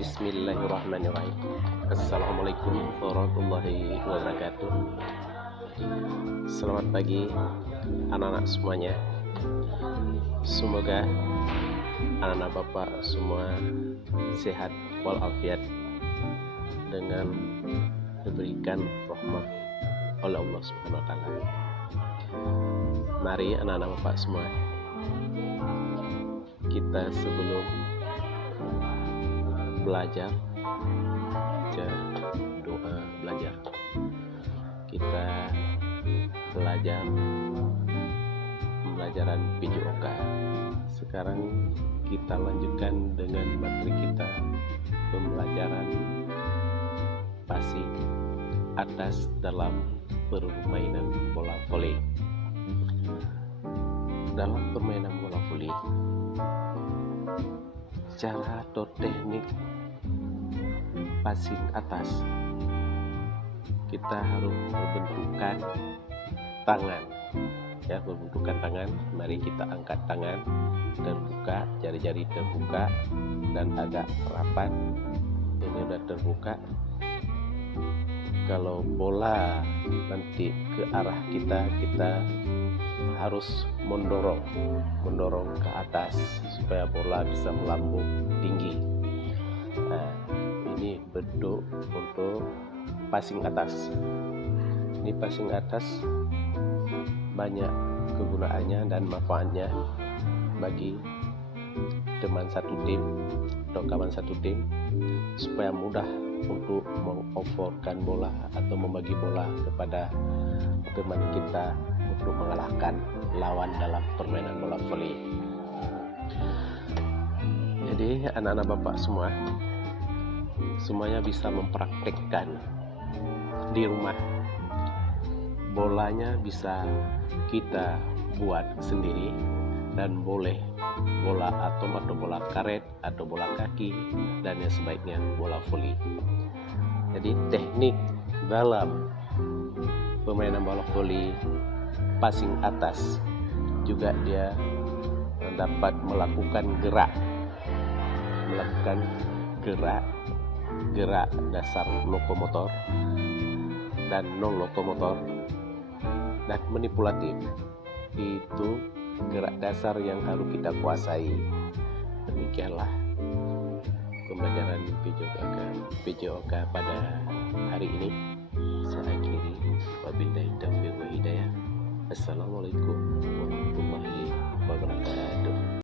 Bismillahirrahmanirrahim. Assalamualaikum warahmatullahi wabarakatuh. Selamat pagi anak-anak semuanya. Semoga anak-anak bapak semua sehat walafiat dengan diberikan rahmat oleh Allah Subhanahu wa taala. Mari anak-anak bapak semua, kita sebelum belajar doa belajar, kita belajar pembelajaran PJOK. Sekarang kita lanjutkan dengan materi kita, pembelajaran passing atas dalam permainan bola voli. Dalam permainan bola voli, cara atau teknik passing atas, kita harus membentukkan tangan, membentukkan tangan. Mari kita angkat tangan, terbuka, jari-jari terbuka dan agak rapat. Ini sudah terbuka. Kalau bola nanti ke arah kita harus mendorong ke atas supaya bola bisa melambung tinggi. Nah, ini bentuk untuk passing atas. Ini passing atas banyak kegunaannya dan manfaatnya bagi teman satu tim atau kawan satu tim, supaya mudah untuk mengoverkan bola atau membagi bola kepada teman kita untuk mengalahkan lawan dalam permainan bola voli. Jadi anak-anak bapak semuanya bisa mempraktikkan di rumah. Bolanya bisa kita buat sendiri, dan boleh bola atom atau bola karet atau bola kaki, dan yang sebaiknya bola voli. Jadi teknik dalam permainan bola voli passing atas juga dia dapat melakukan gerak dasar lokomotor dan non lokomotor dan manipulatif. Itu gerak dasar yang harus kita kuasai. Demikianlah pembelajaran PJOK pada hari ini. Saya akhiri, wabillahi taufiq wa hidayah. Assalamualaikum warahmatullahi wabarakatuh.